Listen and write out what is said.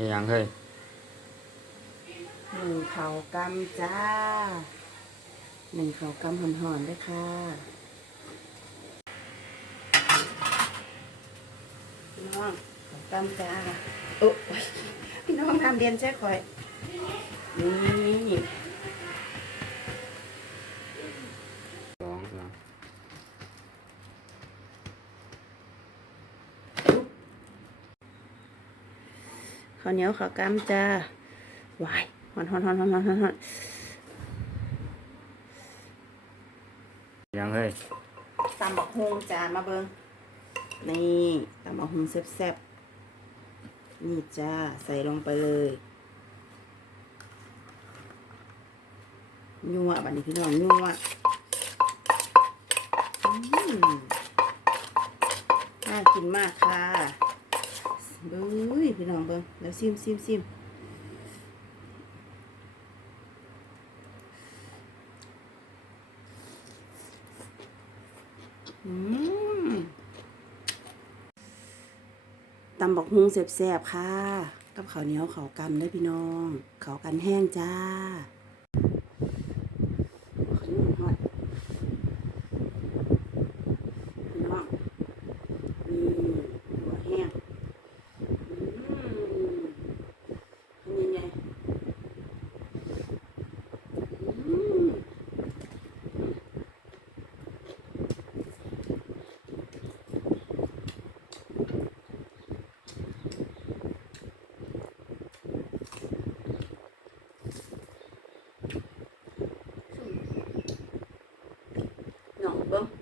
นี่ยังเฮ้ยหนึ่งเขากำจ้า หนึ่งเขากำหอนๆด้วยค่ะพี่น้องเขากำจ้าโอ้ยพี่น้องทำเรียนแจ้คอยนี่ สองสาม ข้าวเหนียวข้าวกำจ้าหวายหอนหอนหอนหอนหอนหอนหอนยังเฮ้ยตำบักฮงจ้ามาเบิงนี่ตำบักฮงแซ่บๆนี่จ้าใส่ลงไปเลยนัวบัดนี้พี่น้องนัวอืมน่ากินมากค่ะ เบ้ยพี่น้องเบิ้งแล้วซิมซิมซิมตำบักฮุงแซ่บๆค่ะ กับข้าวเหนียวข้าวกำได้พี่น้องข้าวกันแห้งจ้า Well.